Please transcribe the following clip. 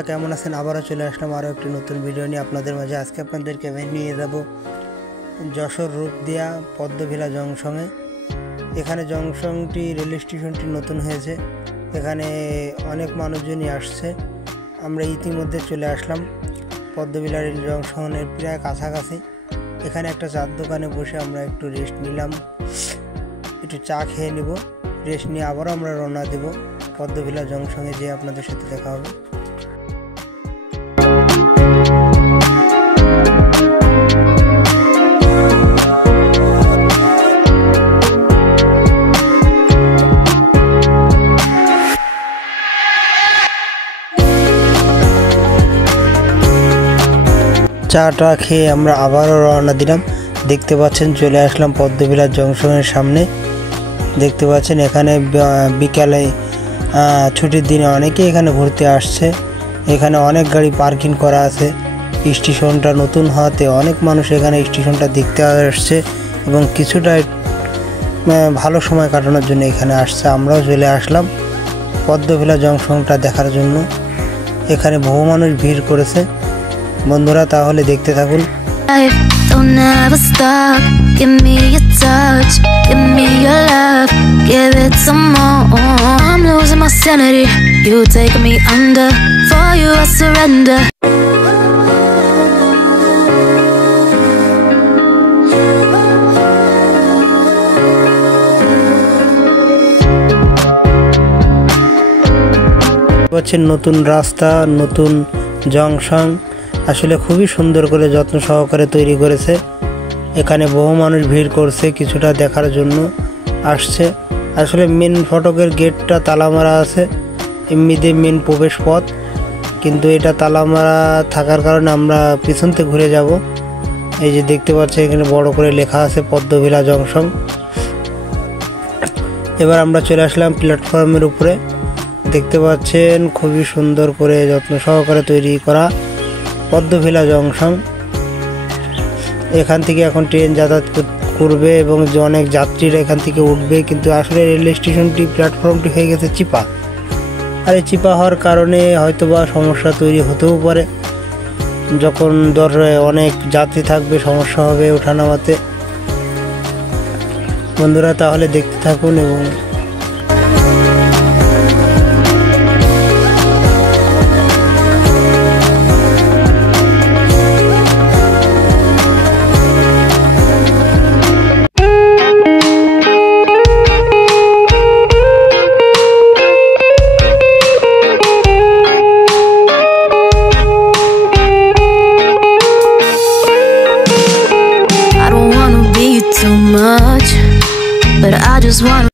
বন্ধুরা কেমন আছেন? আবারও চলে আসলাম আরও একটি নতুন ভিডিও নিয়ে আপনাদের মাঝে। আজকে আপনাদেরকে নিয়ে যাব যশোর রূপদিয়া পদ্মভিলা জংশনে। এখানে জংশনটি রেল স্টেশনটি নতুন হয়েছে, এখানে অনেক মানুষজনই আসছে। আমরা ইতিমধ্যে চলে আসলাম পদ্মভিলা রেল জংশনের প্রায় কাছাকাছি। এখানে একটা চার দোকানে বসে আমরা একটু রেস্ট নিলাম, একটু চা খেয়ে নিব, রেস্ট নিয়ে আবারও আমরা রওনা দেব পদ্মভিলা জংশনে, যে আপনাদের সাথে দেখা হবে। চাটা খেয়ে আমরা আবারও রওনা দিলাম। দেখতে পাচ্ছেন চলে আসলাম পদ্মভিলা জংশনের সামনে। দেখতে পাচ্ছেন এখানে বিকালে ছুটির দিনে অনেকেই এখানে ঘুরতে আসছে। এখানে অনেক গাড়ি পার্কিং করা আছে। স্টেশনটা নতুন হওয়াতে অনেক মানুষ এখানে স্টেশনটা দেখতে আসছে এবং কিছুটা ভালো সময় কাটানোর জন্য এখানে আসছে। আমরাও চলে আসলাম পদ্মভিলা জংশনটা দেখার জন্য। এখানে বহু মানুষ ভিড় করেছে। বন্ধুরা তাহলে দেখতে থাকুন। Don't ever stop, give me your touch, give me your love, give it some more. I'm losing my sanity, you take me under, for you I surrender. পাচ্ছেন নতুন রাস্তা, নতুন জংশন, আসলে খুবই সুন্দর করে যত্ন সহকারে তৈরি করেছে। এখানে বহু মানুষ ভিড় করছে, কিছুটা দেখার জন্য আসছে। আসলে মেন ফটকের গেটটা তালা মারা আছে, এমনিতে মেন প্রবেশ পথ, কিন্তু এটা তালা মারা থাকার কারণে আমরা পিছন থেকে ঘুরে যাব। এই যে দেখতে পাচ্ছি এখানে বড় করে লেখা আছে পদ্মভিলা জংশন। এবার আমরা চলে আসলাম প্ল্যাটফর্মের উপরে। দেখতে পাচ্ছেন খুবই সুন্দর করে যত্ন সহকারে তৈরি করা পদ্মভিলা জংশন। এখান থেকে এখন ট্রেন যাতায়াত করবে এবং অনেক যাত্রীরা এখান থেকে উঠবে, কিন্তু আসলে রেল স্টেশনটি প্ল্যাটফর্মটি হয়ে গেছে চিপা। আর এই চিপা হওয়ার কারণে হয়তোবা সমস্যা তৈরি হতেও পারে, যখন অনেক যাত্রী থাকবে সমস্যা হবে ওঠানামাতে। বন্ধুরা তাহলে দেখতে থাকুন। এবং Too much, but I just wanna